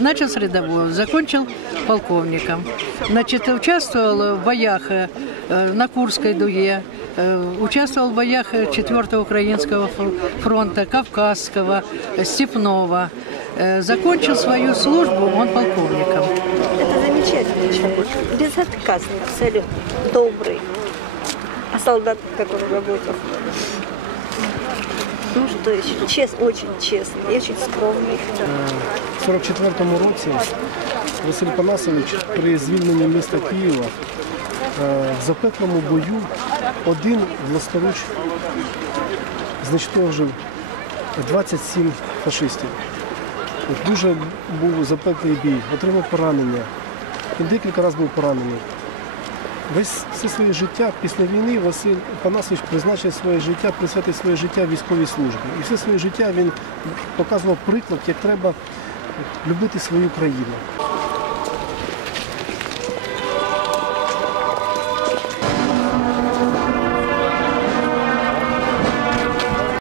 Начал с рядового, закончил полковником. Значит, участвовал в боях э, на Курской дуге, э, участвовал в боях 4-го Украинского фр- фронта, Кавказского, Степного. Э, Закончил свою службу, он полковником. Это замечательный человек. Безотказный, абсолютно. Добрый. А солдат, который работал? Ну что еще? Честный, очень честный и очень скромный. У 44-му році Василь Панасович при звільненні міста Києва е, в запеклому бою один власноруч знищив 27 фашистів. От Дуже був запеклий бій, отримав поранення. Він декілька разів був поранений. Весь все своє життя після війни Василь Панасович призначив своє життя, присвятив своє життя військовій службі. І все своє життя він показував приклад, як треба любити свою країну.